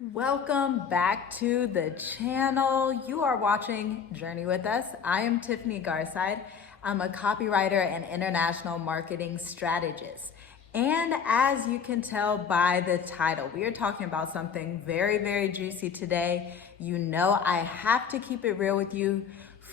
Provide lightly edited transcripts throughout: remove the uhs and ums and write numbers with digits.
Welcome back to the channel. You are watching Journey with Us. I am Tiffany Garside. I'm a copywriter and international marketing strategist. And as you can tell by the title, we are talking about something very, very juicy today. You know, I have to keep it real with you.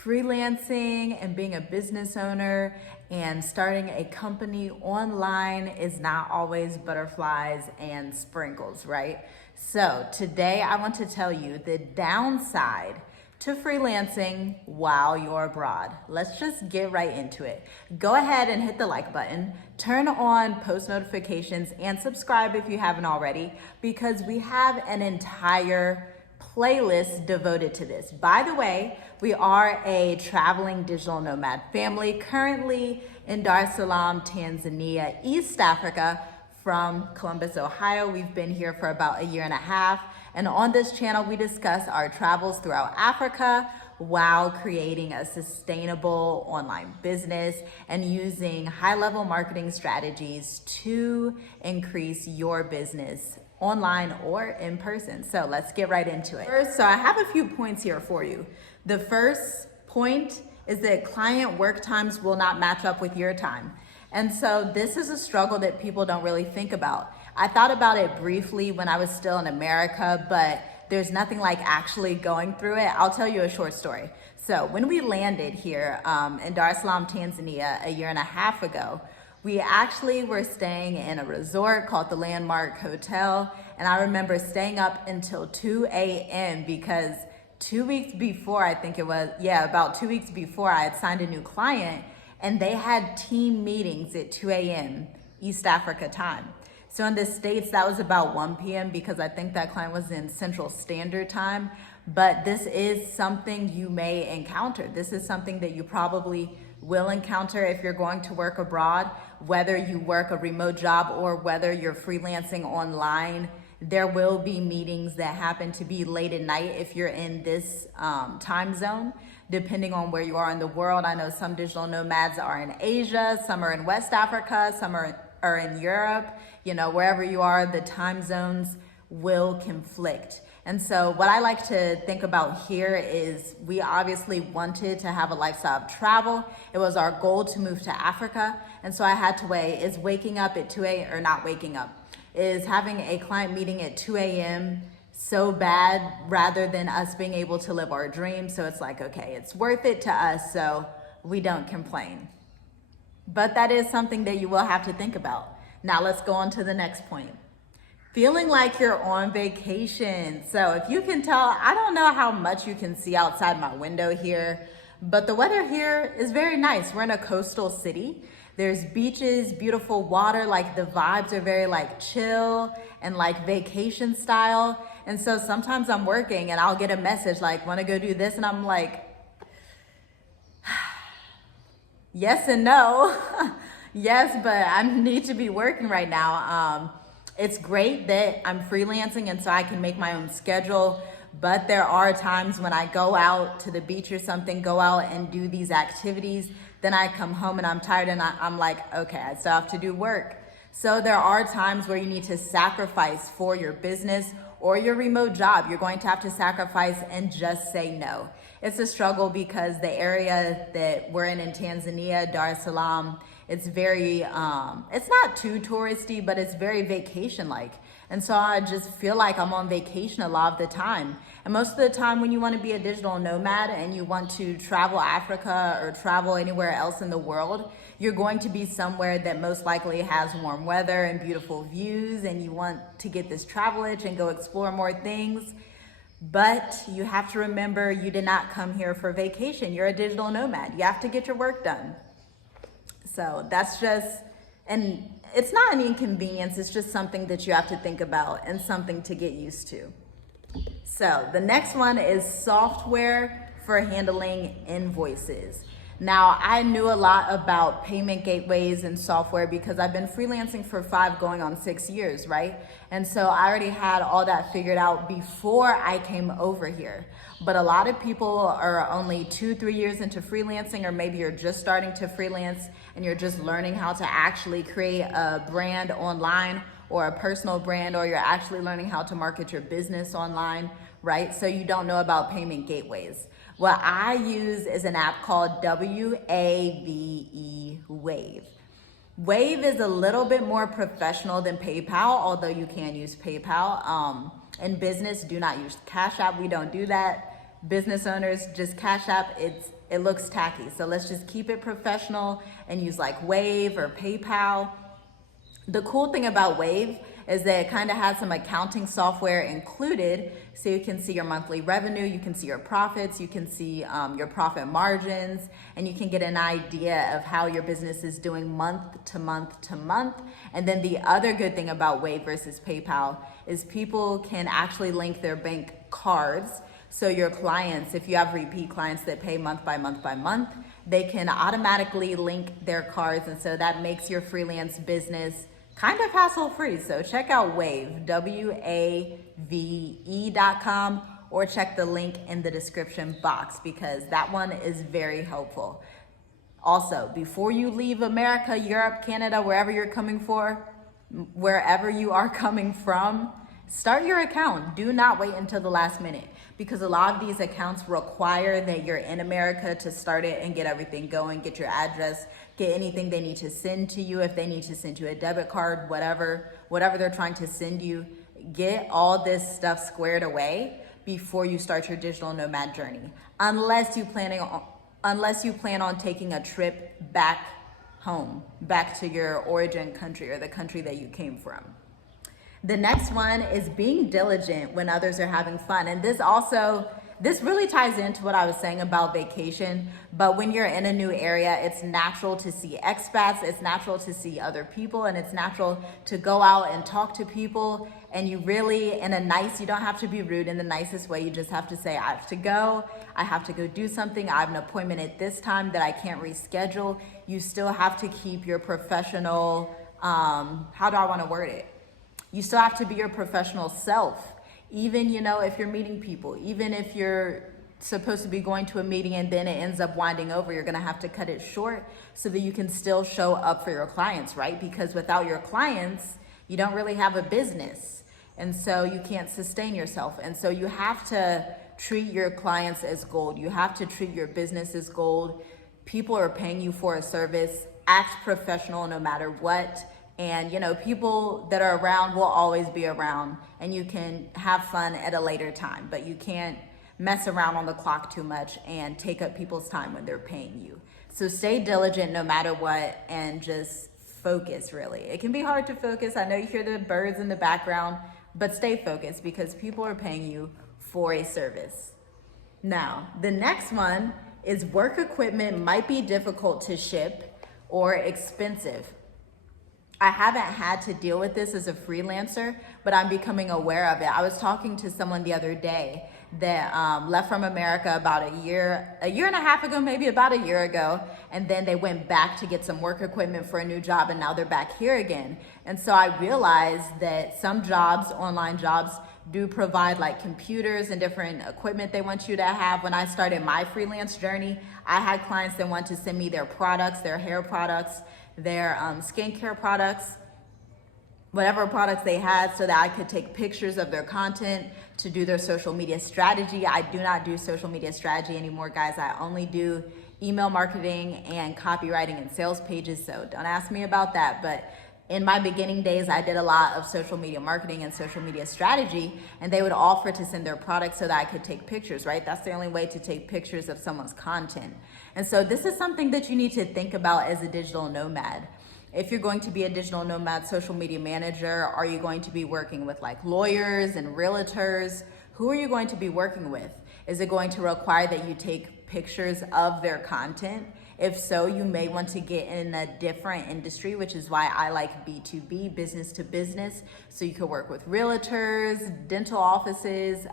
Freelancing and being a business owner and starting a company online is not always butterflies and sprinkles, right? So today I want to tell you the downside to freelancing while you're abroad. Let's just get right into it. Go ahead and hit the like button, turn on post notifications, and subscribe if you haven't already, because we have an entire playlist devoted to this. By the way, we are a traveling digital nomad family currently in Dar es Salaam, Tanzania, East Africa, from Columbus, Ohio. We've been here for about a year and a half. And on this channel, we discuss our travels throughout Africa while creating a sustainable online business and using high-level marketing strategies to increase your business online or in person. So let's get right into it. First, so I have a few points here for you. The first point is that client work times will not match up with your time. And so this is a struggle that people don't really think about. I thought about it briefly when I was still in America, but there's nothing like actually going through it. I'll tell you a short story. So when we landed here in Dar es Salaam, Tanzania, a year and a half ago, we actually were staying in a resort called the Landmark Hotel. And I remember staying up until 2 a.m. because 2 weeks before, I think it was, about 2 weeks before, I had signed a new client and they had team meetings at 2 a.m. East Africa time. So in the States, that was about 1 p.m. because I think that client was in Central Standard Time. But this is something you may encounter. This is something that you probably will encounter if you're going to work abroad, whether you work a remote job or whether you're freelancing online. There will be meetings that happen to be late at night if you're in this time zone, depending on where you are in the world. I know some digital nomads are in Asia, some are in West Africa, some are in Europe. You know, wherever you are, the time zones will conflict. And so what I like to think about here is we obviously wanted to have a lifestyle of travel. It was our goal to move to Africa. And so I had to weigh, is waking up at 2 a.m. or not waking up? Is having a client meeting at 2 a.m. so bad rather than us being able to live our dreams? So it's like, okay, it's worth it to us, so we don't complain. But that is something that you will have to think about. Now let's go on to the next point. Feeling like you're on vacation. So if you can tell, I don't know how much you can see outside my window here, but the weather here is very nice. We're in a coastal city. There's beaches, beautiful water, like the vibes are very like chill and like vacation style. And so sometimes I'm working and I'll get a message like, wanna go do this? And I'm like, yes and no. Yes, but I need to be working right now. It's great that I'm freelancing and so I can make my own schedule, but there are times when I go out to the beach or something, go out and do these activities, then I come home and I'm tired and I'm like, okay, I still have to do work. So there are times where you need to sacrifice for your business or your remote job. You're going to have to sacrifice and just say no. It's a struggle because the area that we're in Tanzania, Dar es Salaam, it's very, it's not too touristy, but it's very vacation-like. And so I just feel like I'm on vacation a lot of the time. And most of the time when you want to be a digital nomad and you want to travel Africa or travel anywhere else in the world, you're going to be somewhere that most likely has warm weather and beautiful views, and you want to get this travel itch and go explore more things. But you have to remember you did not come here for vacation. You're a digital nomad. You have to get your work done. So that's just, and it's not an inconvenience, it's just something that you have to think about and something to get used to. So the next one is software for handling invoices. Now, I knew a lot about payment gateways and software because I've been freelancing for 5 going on 6 years, right? And so I already had all that figured out before I came over here. But a lot of people are only 2-3 years into freelancing, or maybe you're just starting to freelance and you're just learning how to actually create a brand online or a personal brand, or you're actually learning how to market your business online, right? So you don't know about payment gateways. What I use is an app called WAVE, Wave. Wave is a little bit more professional than PayPal, although you can use PayPal. In business, do not use Cash App. We don't do that. Business owners, just Cash App, it looks tacky. So let's just keep it professional and use like Wave or PayPal. The cool thing about Wave is that it kind of has some accounting software included, so you can see your monthly revenue, you can see your profits, you can see your profit margins, and you can get an idea of how your business is doing month to month to month. And then the other good thing about Wave versus PayPal is people can actually link their bank cards. So your clients, if you have repeat clients that pay month by month by month, they can automatically link their cards, and so that makes your freelance business kind of hassle-free. So check out Wave, WAVE.com, or check the link in the description box because that one is very helpful. Also, before you leave America, Europe, Canada, wherever you are coming from, start your account. Do not wait until the last minute, because a lot of these accounts require that you're in America to start it and get everything going, get your address, get anything they need to send to you. If they need to send you a debit card, whatever they're trying to send you, get all this stuff squared away before you start your digital nomad journey. Unless you plan on taking a trip back home, back to your origin country or the country that you came from. The next one is being diligent when others are having fun. And this really ties into what I was saying about vacation. But when you're in a new area, it's natural to see expats, it's natural to see other people, and it's natural to go out and talk to people. And you really, you don't have to be rude in the nicest way. You just have to say, I have to go do something. I have an appointment at this time that I can't reschedule. You still have to keep your professional, how do I want to word it? You still have to be your professional self. Even, if you're meeting people, even if you're supposed to be going to a meeting and then it ends up winding over, you're gonna have to cut it short so that you can still show up for your clients, right? Because without your clients, you don't really have a business. And so you can't sustain yourself. And so you have to treat your clients as gold. You have to treat your business as gold. People are paying you for a service. Act professional no matter what. And people that are around will always be around, and you can have fun at a later time, but you can't mess around on the clock too much and take up people's time when they're paying you. So stay diligent no matter what, and just focus, really. It can be hard to focus. I know you hear the birds in the background, but stay focused because people are paying you for a service. Now, the next one is work equipment might be difficult to ship or expensive. I haven't had to deal with this as a freelancer, but I'm becoming aware of it. I was talking to someone the other day that left from America about a year and a half ago, maybe about a year ago, and then they went back to get some work equipment for a new job, and now they're back here again. And so I realized that some jobs, online jobs, do provide like computers and different equipment they want you to have. When I started my freelance journey, I had clients that wanted to send me their products, their hair products, their skincare products, whatever products they had, so that I could take pictures of their content to do their social media strategy. I do not do social media strategy anymore, guys. I only do email marketing and copywriting and sales pages, so don't ask me about that. But in my beginning days, I did a lot of social media marketing and social media strategy, and they would offer to send their products so that I could take pictures, right? That's the only way to take pictures of someone's content. And so this is something that you need to think about as a digital nomad. If you're going to be a digital nomad social media manager, are you going to be working with like lawyers and realtors? Who are you going to be working with? Is it going to require that you take pictures of their content? If so, you may want to get in a different industry, which is why I like B2B, business to business. So you could work with realtors, dental offices,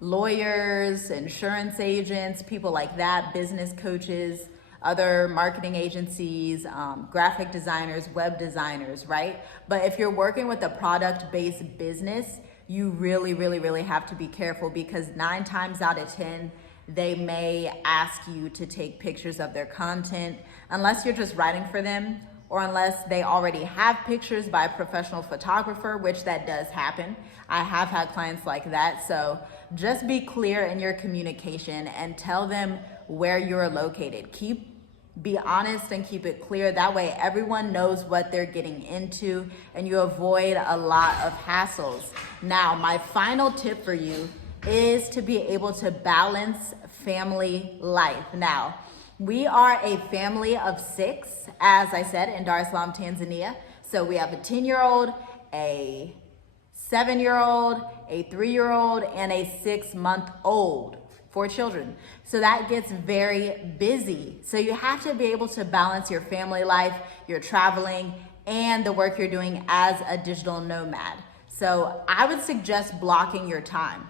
lawyers, insurance agents, people like that, business coaches, other marketing agencies, graphic designers, web designers, right? But if you're working with a product-based business, you really have to be careful, because 9 times out of 10, they may ask you to take pictures of their content, unless you're just writing for them or unless they already have pictures by a professional photographer, which that does happen. I have had clients like that. So just be clear in your communication and tell them where you're located. Be honest and keep it clear. That way everyone knows what they're getting into and you avoid a lot of hassles. Now, my final tip for you is to be able to balance family life. Now, we are a family of 6, as I said, in Dar es Salaam, Tanzania. So we have a 10-year-old, a 7-year-old, a 3-year-old, and a 6-month-old. 4 children. So that gets very busy. So you have to be able to balance your family life, your traveling, and the work you're doing as a digital nomad. So I would suggest blocking your time.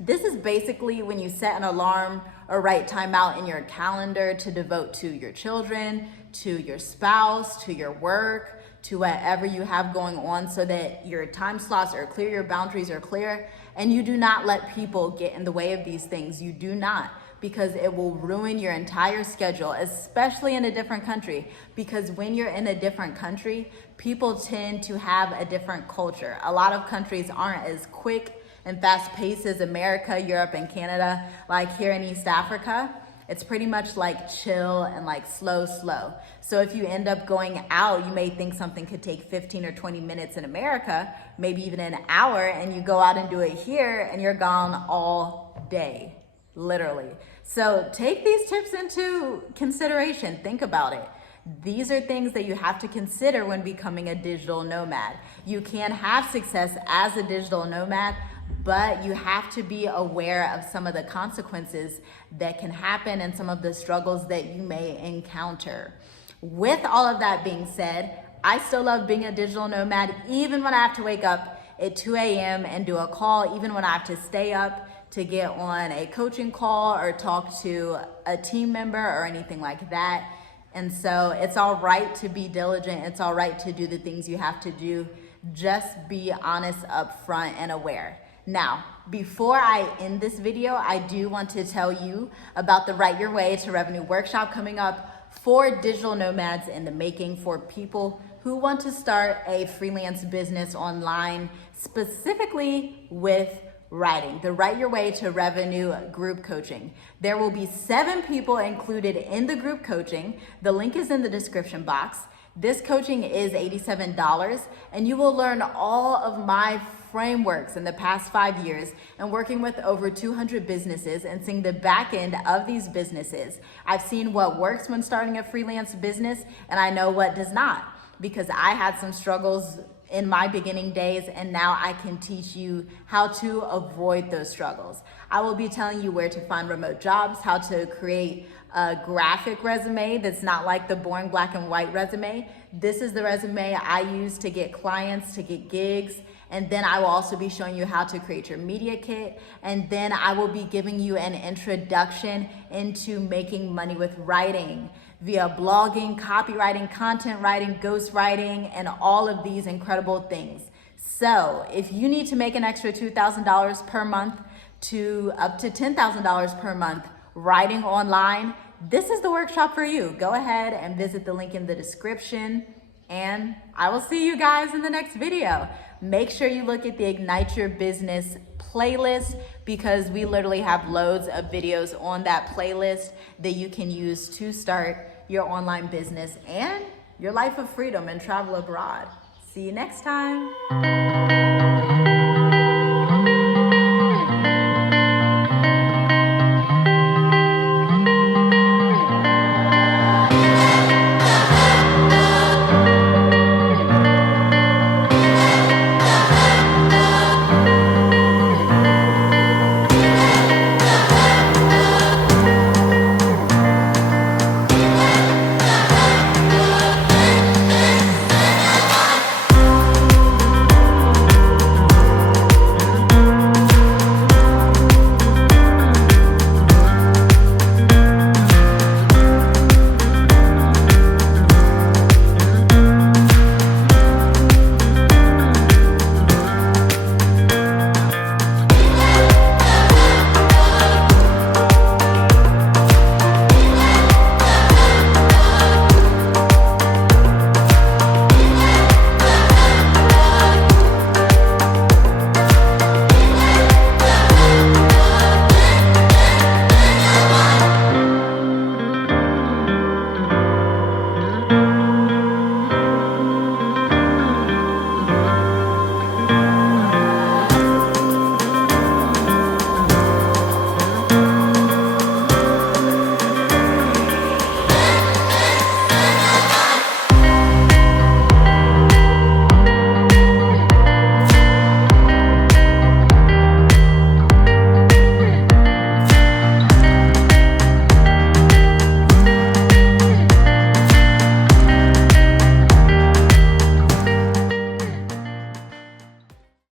This is basically when you set an alarm or write time out in your calendar to devote to your children, to your spouse, to your work, to whatever you have going on, so that your time slots are clear, your boundaries are clear, and you do not let people get in the way of these things. You do not, because it will ruin your entire schedule, especially in a different country. Because when you're in a different country, people tend to have a different culture. A lot of countries aren't as quick and fast paced as America, Europe, and Canada. Like here in East Africa, it's pretty much like chill and like slow. So if you end up going out, you may think something could take 15 or 20 minutes in America, maybe even an hour, and you go out and do it here and you're gone all day, literally. So take these tips into consideration. Think about it. These are things that you have to consider when becoming a digital nomad. You can have success as a digital nomad, but you have to be aware of some of the consequences that can happen and some of the struggles that you may encounter. With all of that being said, I still love being a digital nomad, even when I have to wake up at 2 a.m. and do a call, even when I have to stay up to get on a coaching call or talk to a team member or anything like that. And so it's all right to be diligent. It's all right to do the things you have to do. Just be honest up front and aware. Now, before I end this video, I do want to tell you about the Write Your Way to Revenue workshop coming up for digital nomads in the making, for people who want to start a freelance business online, specifically with writing. The Write Your Way to Revenue group coaching. There will be 7 people included in the group coaching. The link is in the description box. This coaching is $87, and you will learn all of my frameworks in the past 5 years and working with over 200 businesses and seeing the back end of these businesses. I've seen what works when starting a freelance business, and I know what does not, because I had some struggles in my beginning days, and now I can teach you how to avoid those struggles. I will be telling you where to find remote jobs, how to create a graphic resume that's not like the boring black and white resume. This is the resume I use to get clients, to get gigs. And then I will also be showing you how to create your media kit. And then I will be giving you an introduction into making money with writing via blogging, copywriting, content writing, ghostwriting, and all of these incredible things. So if you need to make an extra $2,000 per month to up to $10,000 per month writing online, this is the workshop for you. Go ahead and visit the link in the description, and I will see you guys in the next video. Make sure you look at the Ignite Your Business playlist, because we literally have loads of videos on that playlist that you can use to start your online business and your life of freedom and travel abroad. See you next time.